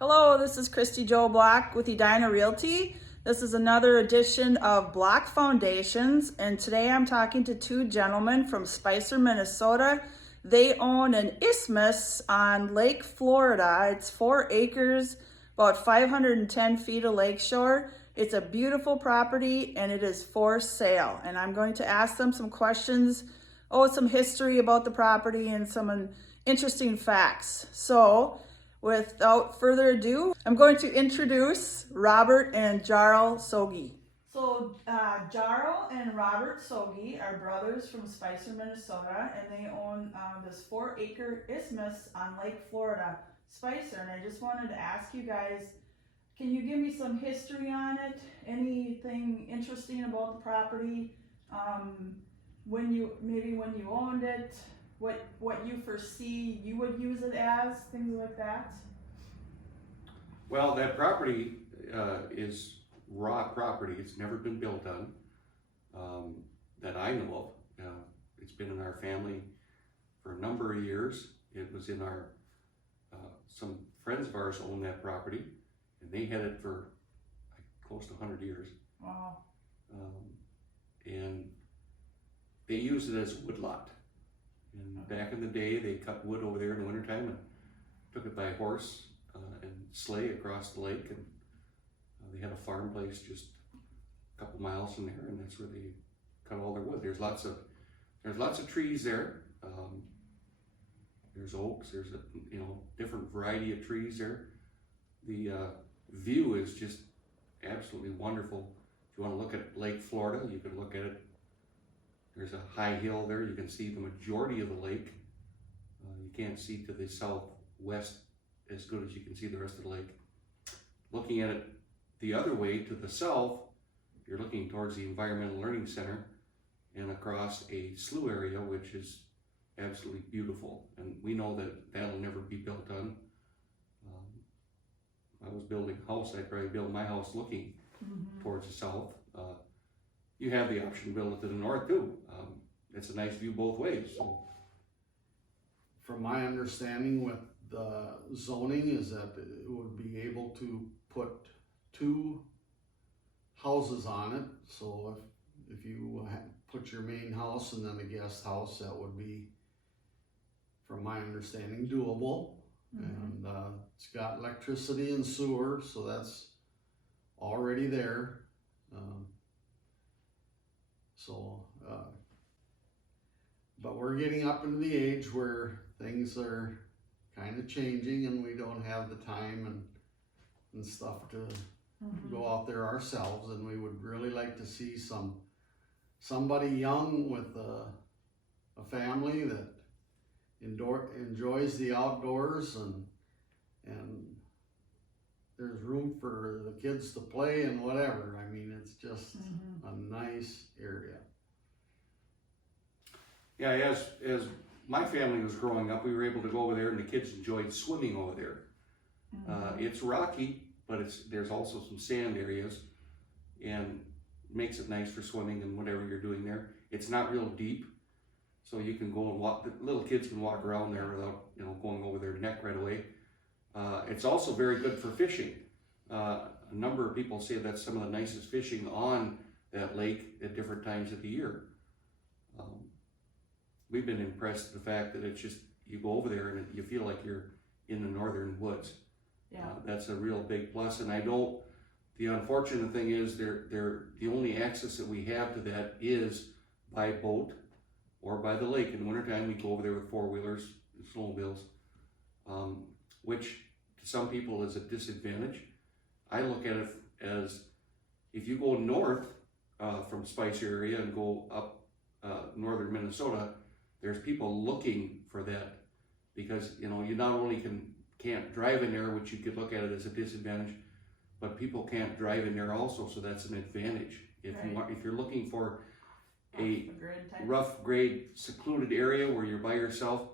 Hello, this is Christy Jo Block with Edina Realty. This is another edition of Block Foundations, and today I'm talking to two gentlemen from Spicer, Minnesota. They own an isthmus on Lake Florida. It's 4 acres, about 510 feet of lakeshore. It's a beautiful property and it is for sale. And I'm going to ask them some questions, some history about the property and some interesting facts. So, without further ado, I'm going to introduce Robert and Jarl Sogi. So Jarl and Robert Sogi are brothers from Spicer, Minnesota, and they own this 4-acre isthmus on Lake Florida, Spicer. And I just wanted to ask you guys, can you give me some history on it? Anything interesting about the property? When you owned it? What you foresee you would use it as, things like that? Well, that property is raw property. It's never been built on that I know of. It's been in our family for a number of years. It was in our, some friends of ours own that property, and they had it for close to 100 years. Wow. And they used it as a woodlot. And back in the day, they cut wood over there in the wintertime and took it by horse and sleigh across the lake. And they had a farm place just a couple miles from there, and that's where they cut all their wood. There's lots of trees there. There's oaks. There's a different variety of trees there. The view is just absolutely wonderful. If you want to look at Lake Florida, you can look at it. There's a high hill there. You can see the majority of the lake. You can't see to the southwest as good as you can see the rest of the lake. Looking at it the other way to the south, you're looking towards the Environmental Learning Center and across a slough area, which is absolutely beautiful. And we know that that'll never be built on. If I was building a house, I'd probably build my house looking towards the south. You have the option to build it to the north too. It's a nice view both ways. So, from my understanding with the zoning is that it would be able to put 2 houses on it. So if you put your main house and then a guest house, that would be, from my understanding, doable. And it's got electricity and sewer, so that's already there. But we're getting up into the age where things are kind of changing and we don't have the time and stuff to go out there ourselves, and we would really like to see somebody young with a family that enjoys the outdoors and there's room for the kids to play and whatever. I mean, it's just a nice area. yeah, as my family was growing up, we were able to go over there, and the kids enjoyed swimming over there. It's rocky, but there's also some sand areas, and makes it nice for swimming and whatever you're doing there. It's not real deep, so you can go and walk. The little kids can walk around there without going over their neck right away. It's also very good for fishing. A number of people say that's some of the nicest fishing on that lake at different times of the year. We've been impressed with the fact that it's just, you go over there and you feel like you're in the northern woods. Yeah. That's a real big plus. And the unfortunate thing is the only access that we have to that is by boat or by the lake. In the wintertime, we go over there with 4-wheelers and snowmobiles, which to some people is a disadvantage. I look at it as, if you go north from Spicer area and go up northern Minnesota, there's people looking for that, because you not only can't drive in there, which you could look at it as a disadvantage, but people can't drive in there also, so that's an advantage. If you're looking for a rough grade secluded area where you're by yourself,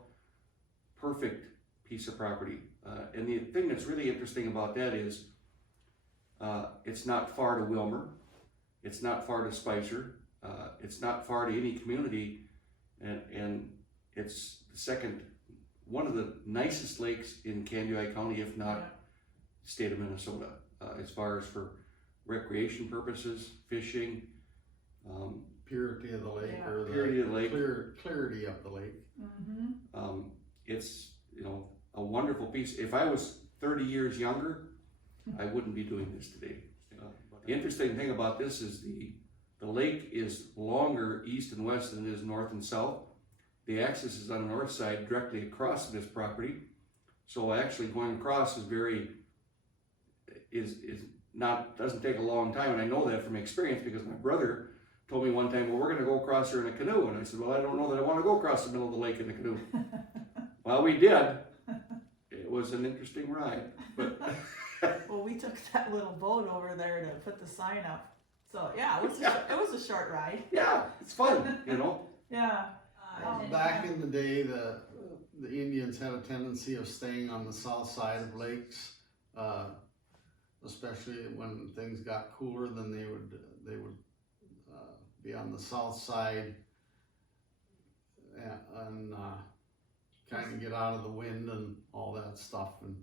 perfect piece of property. And the thing that's really interesting about that is it's not far to Wilmer, it's not far to Spicer, it's not far to any community, and it's one of the nicest lakes in Candioi County, if not state of Minnesota, as far as for recreation purposes, fishing, Purity of the lake, Yeah. or the Purity of the lake. clarity of the lake. Mm-hmm. It's, you know, a wonderful piece. If I was 30 years younger, I wouldn't be doing this today. The interesting thing about this is the lake is longer east and west than it is north and south. The access is on the north side directly across this property. So actually going across is doesn't take a long time, and I know that from experience because my brother told me one time, well, we're going to go across here in a canoe, and I said, well, I don't know that I want to go across the middle of the lake in a canoe. Well, we did. It was an interesting ride, but Well, we took that little boat over there to put the sign up. So yeah, it was a short ride. yeah, it's fun, you know. Yeah. Back in the day, the Indians had a tendency of staying on the south side of lakes, especially when things got cooler. Then they would be on the south side and kind of get out of the wind and all that stuff. And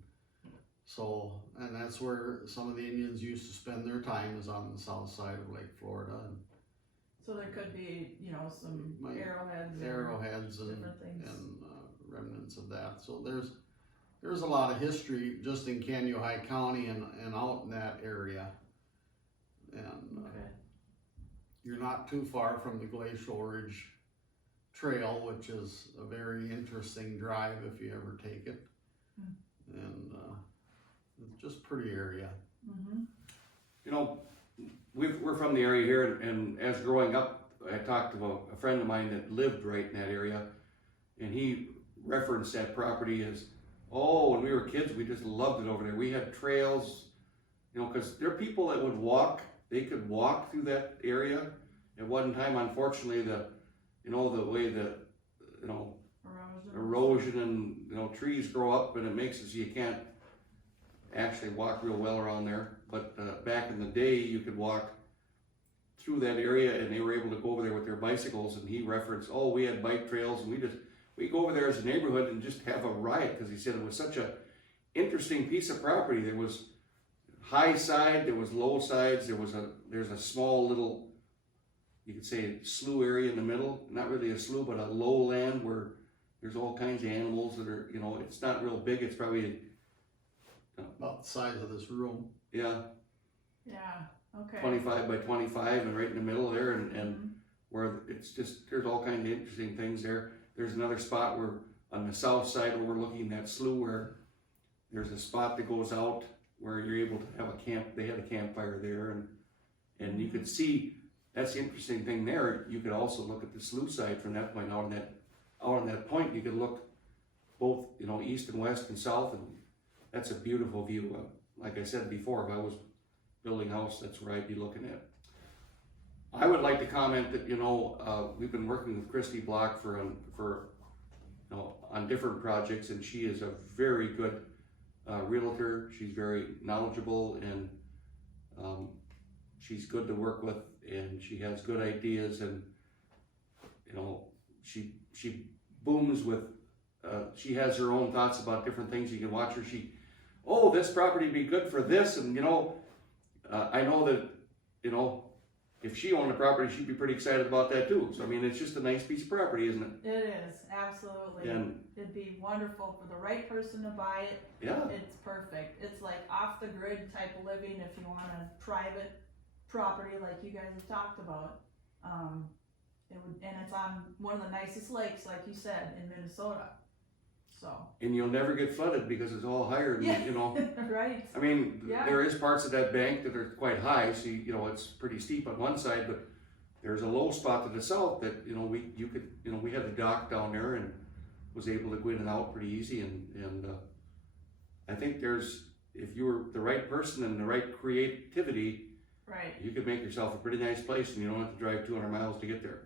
that's where some of the Indians used to spend their time, is on the south side of Lake Florida. And So there could be, some arrowheads. arrowheads and different things. remnants of that. So there's a lot of history just in Kansas County and out in that area. And Okay. you're not too far from the Glacial Ridge Trail, which is a very interesting drive if you ever take it. And it's just pretty area. Mm-hmm. You know, we're from the area here, and as growing up, I talked to a friend of mine that lived right in that area, and he referenced that property as, oh, when we were kids, we just loved it over there. We had trails, because there are people that would walk. They could walk through that area. At one time, unfortunately, the way that, erosion and, trees grow up, and it makes it so you can't actually walk real well around there. But back in the day, you could walk through that area, and they were able to go over there with their bicycles. And he referenced, oh, we had bike trails, and we go over there as a neighborhood and just have a ride, because he said it was such a interesting piece of property. There was high side, there was low sides, there's a small little, you could say, slough area in the middle. Not really a slough, but a lowland where there's all kinds of animals that are, it's not real big. It's probably About the size of this room. Yeah, Okay. 25 by 25, and right in the middle there, and where it's just, there's all kinds of interesting things there. There's another spot where on the south side overlooking that slough, where there's a spot that goes out where you're able to have a camp. They had a campfire there, and you could see. That's the interesting thing there. You could also look at the slough side from that point. Out on that point, you could look both, east and west and south, and that's a beautiful view. Like I said before, if I was building a house, that's where I'd be looking at. I would like to comment that we've been working with Christy Block for on different projects, and she is a very good realtor. She's very knowledgeable, and she's good to work with, and she has good ideas, and she booms with. She has her own thoughts about different things. You can watch her. This property would be good for this, and I know that if she owned a property, she'd be pretty excited about that too. So it's just a nice piece of property, isn't it? It is, absolutely. And it'd be wonderful for the right person to buy it. yeah, It's perfect. It's like off the grid type of living if you want a private property like you guys have talked about. And it's on one of the nicest lakes, like you said, in Minnesota. So. and you'll never get flooded because it's all higher than, Right. Yeah. There is parts of that bank that are quite high, so it's pretty steep on one side, but there's a low spot to the south that we had the dock down there and was able to go in and out pretty easy, and I think if you were the right person and the right creativity, right, you could make yourself a pretty nice place, and you don't have to drive 200 miles to get there.